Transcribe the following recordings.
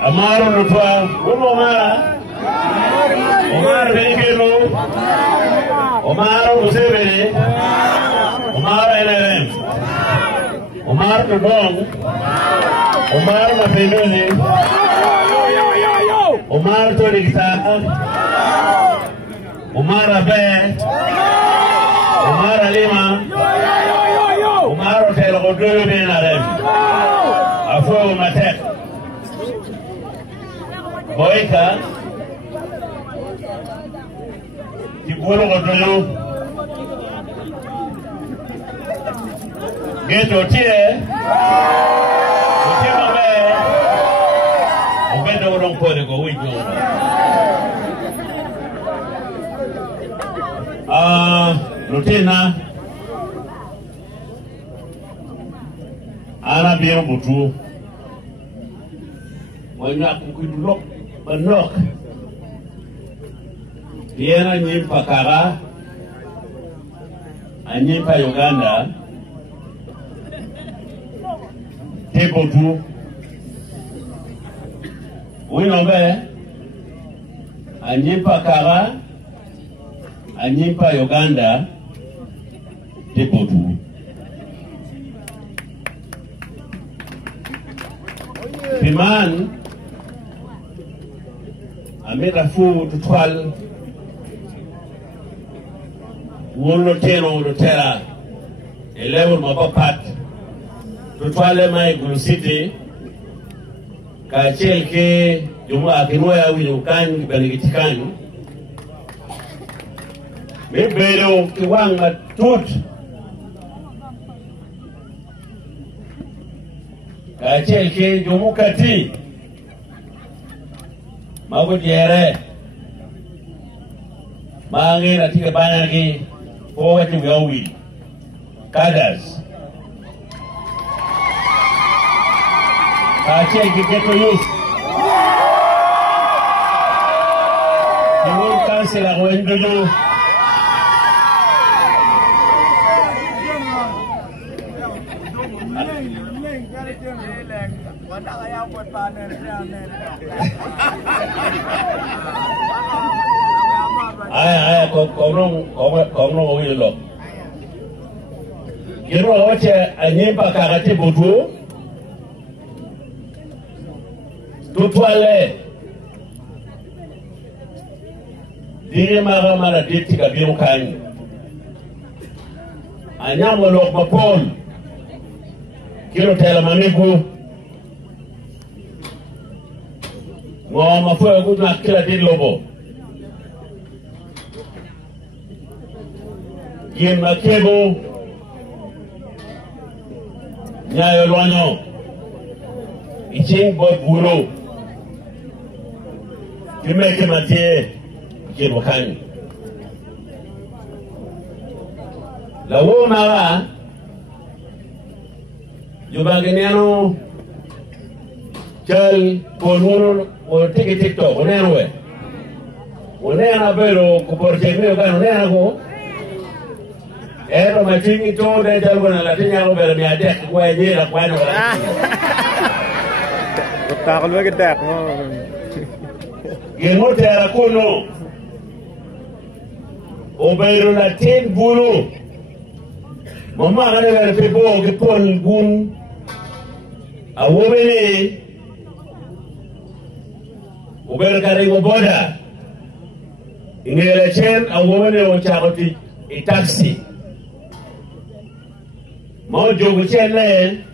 Amaro Nutwa, Omara, Omar Benikino, Omar Museveni, Omar NRM, Omar Tudong, Omar Mapinuni, Omar Torikta, Omar Abe, Omar Alima, Omar Hotel Rodulu NRM, Afro Matek, Boyka, Tiburu Rodulu, Get Otie, Otimabe, Obedo don't put it go with you. Lieutenant Ana Bion Butu, when you could look but knock. Yena Nyimpa Kara, and Nyimpa Uganda. Table 2. We know where Anyimpa Kara, Anyimpa Uganda, Table 2. Piman, I made a fool to 12. Wolo 10 or the terror, 11 Mapapat. Tutwale mai Gulu City kachelke jumu akinoya wilukan baligitikani mebelo kiwanga tut kachelke jumu kati magujere mangira tike banaki forward to go with cadres. Ache Ghetto Youth. The World Council of Wendojo. Ai Kongrong Willow. You know what Anyimpa Karate Butu? Tutwale Diri Mara Diti Gabiru Kani Anyamo Lok Mapol Kilo Tela Mamigu Mwama Fwe Gudna Kila Diri Lobo Yin Makebo Nyayo Lwanyo Iching Bob Guru You make him a tear, Kibokani. La Womara, you Baganiano, tell Ponur or take a TikTok or anywhere. When they are below, Kuportego, Ganago, Ever my thinking told that I will let you know where I deck where I did a final. Look at that. Yemote arakuno Obeiro na 10 bulu Mama gane gane pepo Kipon gun Awobele Obeiro kare boda Ingele chen awobele Ochakoti I taxi Mojo guchene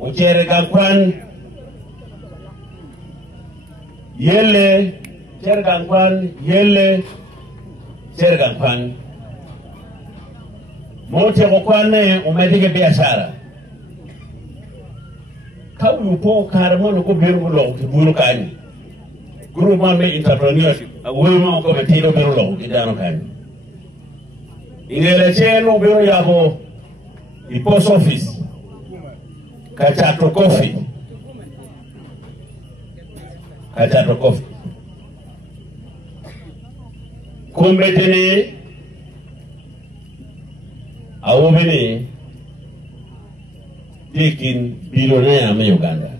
Uchere Gankwan Yele Chergangwan Yele Chergangwan Mote Okwane Umedige Biashara Kawu po Karamono ko Birulo Bulu Kani Guru Mame entrepreneurship Awema ko Betino Birulo Idano Kani Ingele Cheno Biru Yabo I post office Kachato Coffee Kachato Coffee Kumbetini Awobini Dikin billionaire me Uganda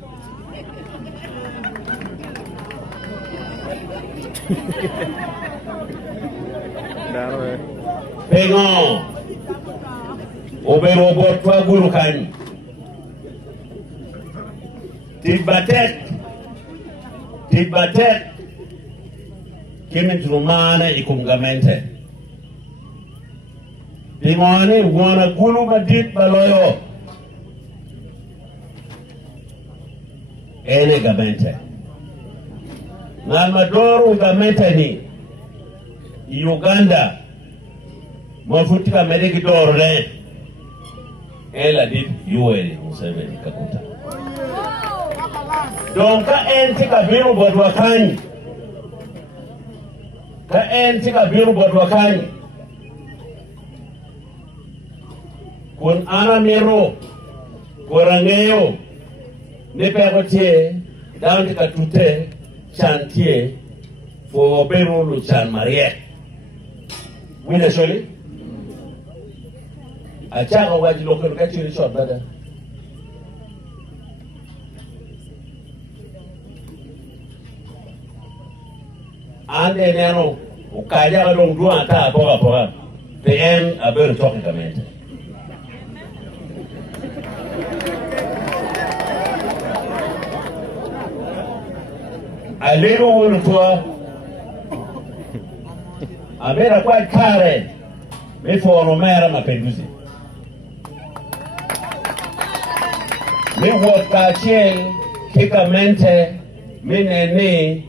Pengo obe robot wa guru kan tibatet kimin rumana ikungamente Pingone wana gulu madit baloyo ene gamente na madoru gamente ni Uganda mafutika mereki dorne ela dit Yoweri Museveni Kaguta donc ka enti kabiru bodwa kanyi kun ana miro korangeyo ne pegotie down ka tute chantier for beru lu chan marie wina sholi acha waji lokal ka chiri shot bada ande neno ukaja ka dong dua ta poa PM aberu toki kamente Alero wulutwa Amera kwa kare Mefo mera mapenduzi Mi wakache Kika mente Minene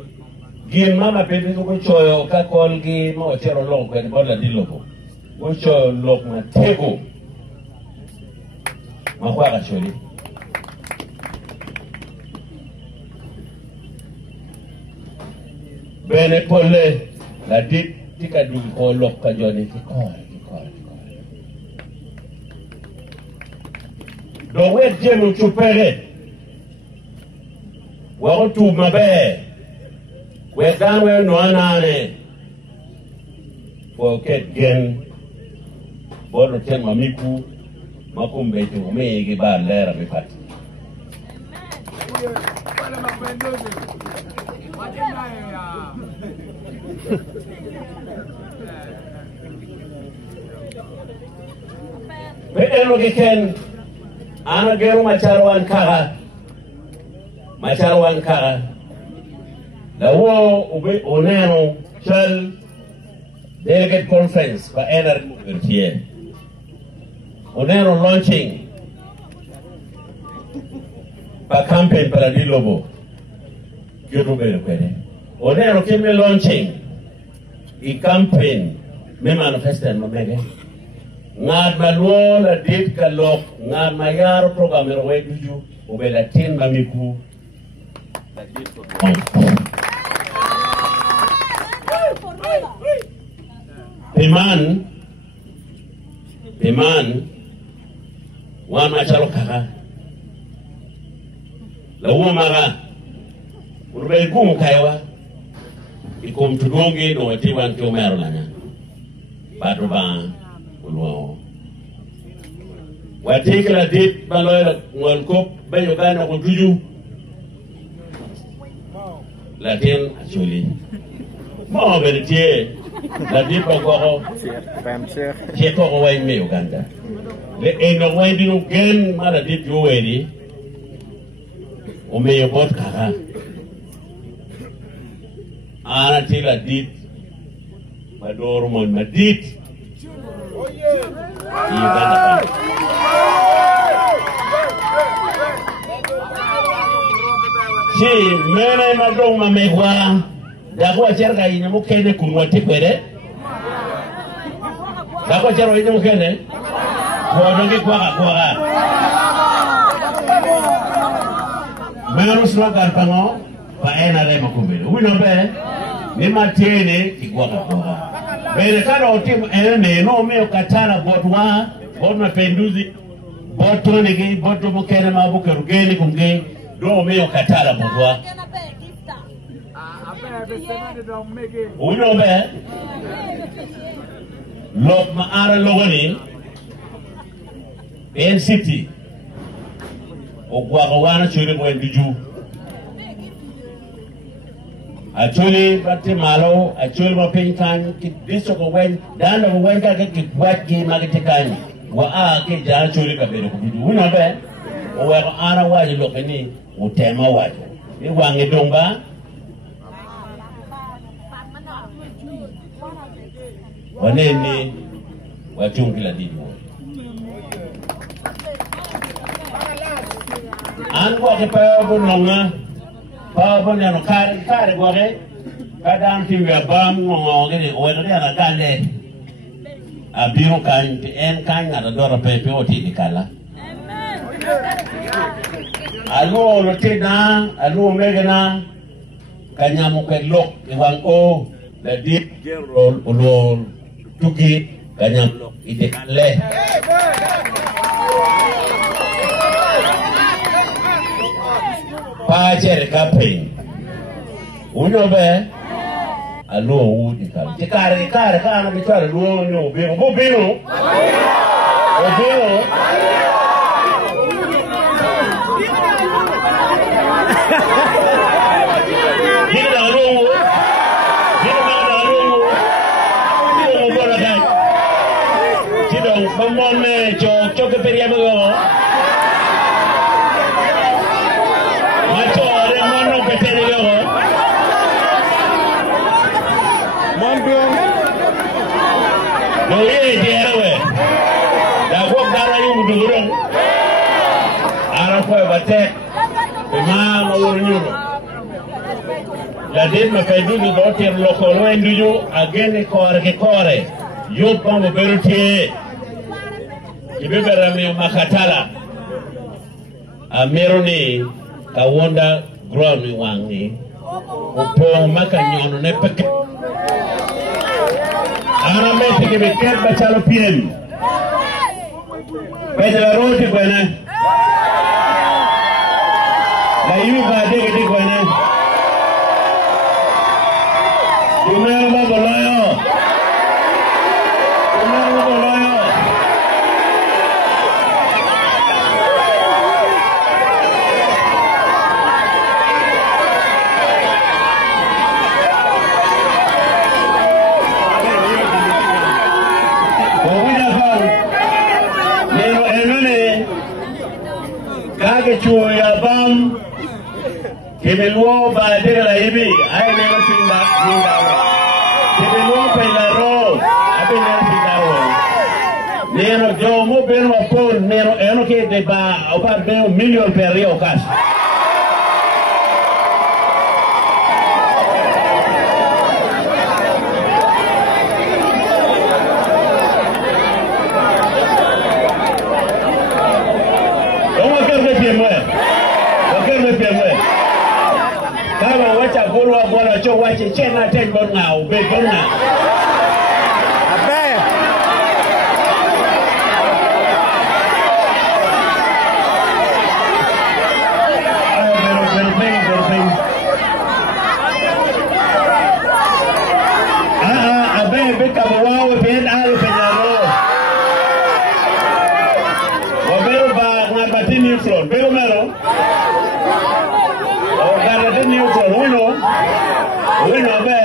Gin mama penduzi kuchoyo Kakolgi Mawachero long Kwenye bola diloko Kuchoyo lok na tego Makwaka choli Bene pole la dit tika du ko lokka joni ki ko do we jenu chupere wa tu mabe we ganwe no anane forget gen bodo ten mamiku makumbe tu megi ba lera mi pati Pedelo kiken ana geru macharwan kara la wo ube onero chal delegate conference for NR Vertier onero launching pa campaign para dilobo kiyo bele kwene onero kimi launching I campaign me manifestan mamege ngad malwon a dit kalok ngad mayar programmer weduju obela tin mamiku Piman wan macharo kaka la umaga urbe kum kaiwa ikom tudonge no tiwan ko mero lanya bado ba ulwo watikla dit baloy ngol kop bayo gana ko duju latin actually mo bertie la dit ko ko way me Uganda le eno way dinu gen mala dit Yoweri o me yobot kaka ana tila dit madoro mon madit si mena madong mamehwa dako cherka ina mukene kunwa tipere dako chero ina mukene kodongi kwa mena slogan pango pa ena re makumbele wino be ni matene kigwa kwa bere kana otimu ene no me okatara botwa bot mapenduzi boto nigi boto mukene mabuke rugeni kumge do me okatara botwa uno be lok maara logoni NCT ogwa wana churi mwenduju Achuli pati malo, achuli mapinkan, diso ko wen, dano ko wen ka kikwat ki magitikan. Wa ki jan achuli ka pero kubidu. Una be, o ko ana waji lokeni, utema waji. Ni wangi dongba. Waneni wachungi la didi mo. Anwa ke pa bononga. Papa ni ano kare gore kadang tiwi abam ngong ni oeno ni ana kande abiru kan en kan ngada dora pepe oti dikala alu lo tina alu megana kanyamu ke lok iwang o la di gerol ulol tugi kanyam lok idekale Pacer kaping, uno be, alu udi kal. Kare kana bicara lu no bino, bu bino, bino. Gini dah lu, gini dah lu, gini boleh kan? Gini pemon me cok keperia bago. Oye, diawe. Dah gua darah yang mudurung. Arah kau batek, memang urnyur. Jadi macam itu doktor lokal yang dulu agen kore. Yop kamu berarti. Ibu berami makatala. Ameroni kawonda ground wangi. Upong makanyono nepek. Ana mete que me quer baixar o piel. Pede la roti buena. La yuba de que buena. Primero va bolayo. Chuya bam kebeluo ba de la ibi ay ne sinda kebeluo pe la ro abe ne sinda ro nero jo mo beno por nero eno ke de ba o ba de $1 million per rio cash cho qua chỉ trên là trên con nào về con nào abe be kabawa ben alo penyaro obe ba ngabati neutron be mero o garade neutron uno Bueno, ve.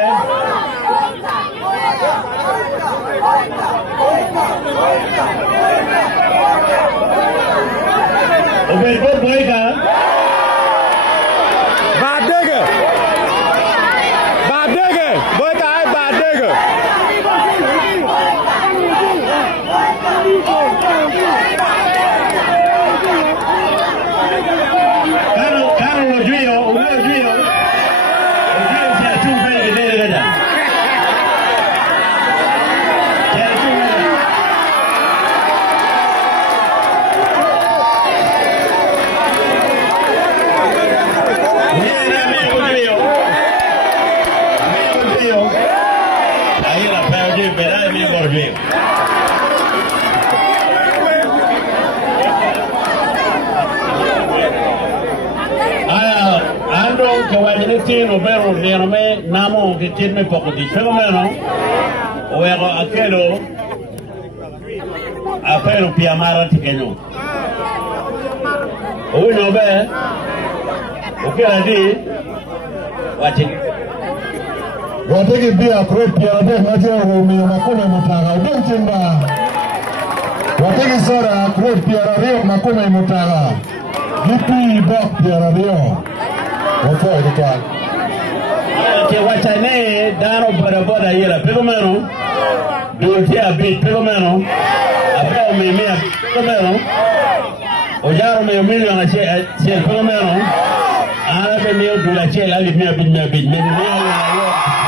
Obe por boiga. Badege. Boiga ay badege. Caro lo juio. Que wajine tino bero nero me namo que tiene poco di fenomeno o ero aquello apelo piamara tikenyo o no be o que la di wajine Wategi bia krop ya de maje umi makome mutaga udonchimba. Wategi sora krop ya rio makome mutaga. Gipi bok ya rio. Wafo editwa. Ke wachane dano boda yela pegomeno. Dutia bit pegomeno. Ape umemia pegomeno. Ojaro me million a che pegomeno. Ana be me dula che la limia bit me bit me.